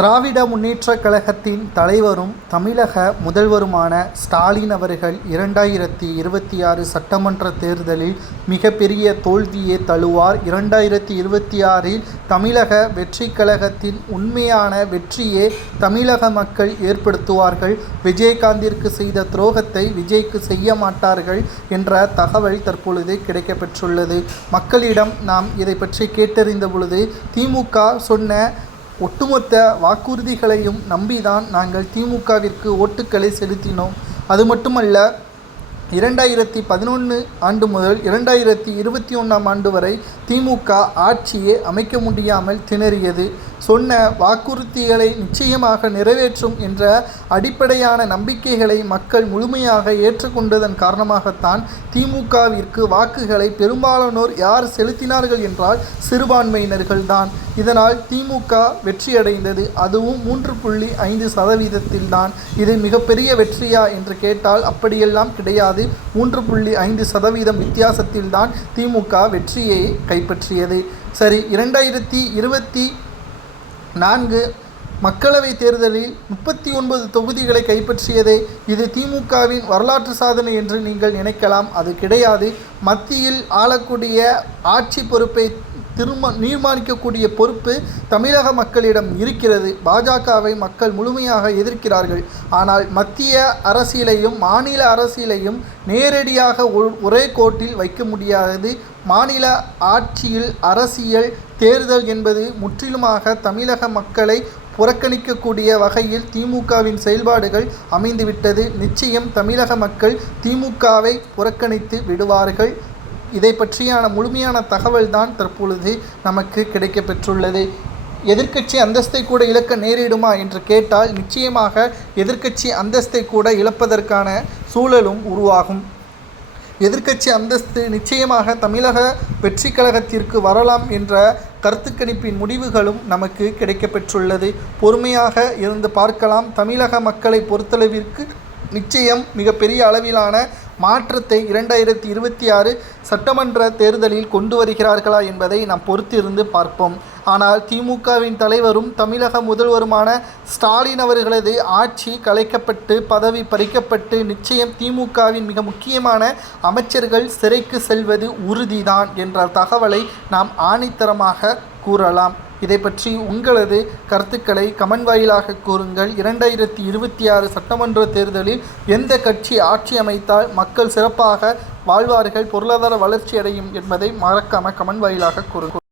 திராவிட முன்னேற்றக் கழகத்தின் தலைவரும் தமிழக முதல்வருமான ஸ்டாலின் அவர்கள் 2026 சட்டமன்ற தேர்தலில் மிகப்பெரிய தோல்வியை தழுவார். 2026இல் தமிழக வெற்றிக் கழகத்தின் உண்மையான வெற்றியை தமிழக மக்கள் ஏற்படுத்துவார்கள். விஜயகாந்திற்கு செய்த துரோகத்தை விஜய்க்கு செய்ய மாட்டார்கள் என்ற தகவல் தற்பொழுது கிடைக்கப்பெற்றுள்ளது. மக்களிடம் நாம் இதை பற்றி கேட்டறிந்த பொழுது திமுக சொன்ன ஒட்டுமொத்த வாக்குறுதிகளையும் நம்பிதான் நாங்கள் திமுகவிற்கு ஓட்டுக்களை செலுத்தினோம். அது மட்டுமல்ல, 2011 ஆண்டு முதல் 2021 ஆண்டு வரை திமுக ஆட்சியை அமைக்க முடியாமல் திணறியது. சொன்ன வாக்குறுதிகளை நிச்சயமாக நிறைவேற்றும் என்ற அடிப்படையான நம்பிக்கைகளை மக்கள் முழுமையாக ஏற்றுக்கொண்டதன் காரணமாகத்தான் திமுகவிற்கு வாக்குகளை பெரும்பாலானோர் யார் செலுத்தினார்கள் என்றால் சிறுபான்மையினர்கள் தான். இதனால் திமுக வெற்றியடைந்தது, அதுவும் 3.5% தான். இது மிகப்பெரிய வெற்றியா என்று கேட்டால் அப்படியெல்லாம் கிடையாது. 3.5% வித்தியாசத்தில்தான் திமுக வெற்றியை கைப்பற்றியது. சரி, 2024 மக்களவை தேர்தலில் 39 தொகுதிகளை கைப்பற்றியதே இது திமுகவின் வரலாற்று சாதனை என்று நீங்கள் நினைக்கலாம். அது கிடையாது. மத்தியில் ஆளக்கூடிய ஆட்சி பொறுப்பை தீர்மானிக்கக்கூடிய பொறுப்பு தமிழக மக்களிடம் இருக்கிறது. பாஜகவை மக்கள் முழுமையாக எதிர்க்கிறார்கள். ஆனால் மத்திய அரசியலையும் மாநில அரசியலையும் நேரடியாக ஒரே கோட்டில் வைக்க முடியாது. மாநில ஆட்சியில் அரசியல் தேர்தல் என்பது முற்றிலுமாக தமிழக மக்களை புறக்கணிக்கக்கூடிய வகையில் திமுகவின் செயல்பாடுகள் அமைந்துவிட்டது. நிச்சயம் தமிழக மக்கள் திமுகவை புறக்கணித்து விடுவார்கள். இதை பற்றியான முழுமையான தகவல் தான் தற்பொழுது நமக்கு கிடைக்கப்பெற்றுள்ளது. எதிர்க்கட்சி அந்தஸ்தை கூட இழக்க நேரிடுமா என்று கேட்டால் நிச்சயமாக எதிர்க்கட்சி அந்தஸ்தை கூட இழப்பதற்கான சூழலும் உருவாகும். எதிர்க்கட்சி அந்தஸ்து நிச்சயமாக தமிழக வெற்றி கழகத்திற்கு வரலாம் என்ற கருத்து கணிப்பின் முடிவுகளும் நமக்கு கிடைக்கப்பெற்றுள்ளது. பொறுமையாக இருந்து பார்க்கலாம். தமிழக மக்களை பொறுத்தளவிற்கு நிச்சயம் மிகப்பெரிய அளவிலான மாற்றத்தை 2026 சட்டமன்ற தேர்தலில் கொண்டு வருகிறார்களா என்பதை நாம் பொறுத்திருந்து பார்ப்போம். ஆனால் திமுகவின் தலைவரும் தமிழக முதல்வருமான ஸ்டாலின் அவர்களது ஆட்சி கலைக்கப்பட்டு பதவி பறிக்கப்பட்டு நிச்சயம் திமுகவின் மிக முக்கியமான அமைச்சர்கள் சிறைக்கு செல்வது உறுதிதான் என்ற தகவலை நாம் ஆணித்தரமாக கூறலாம். இதை பற்றி உங்களது கருத்துக்களை கமெண்ட் வாயிலாக கூறுங்கள். 2026 சட்டமன்ற தேர்தலில் எந்த கட்சி ஆட்சி அமைத்தால் மக்கள் சிறப்பாக வாழ்வார்கள், பொருளாதார வளர்ச்சி அடையும் என்பதை மறக்காமல் கமெண்ட் வாயிலாக கூறுங்கள்.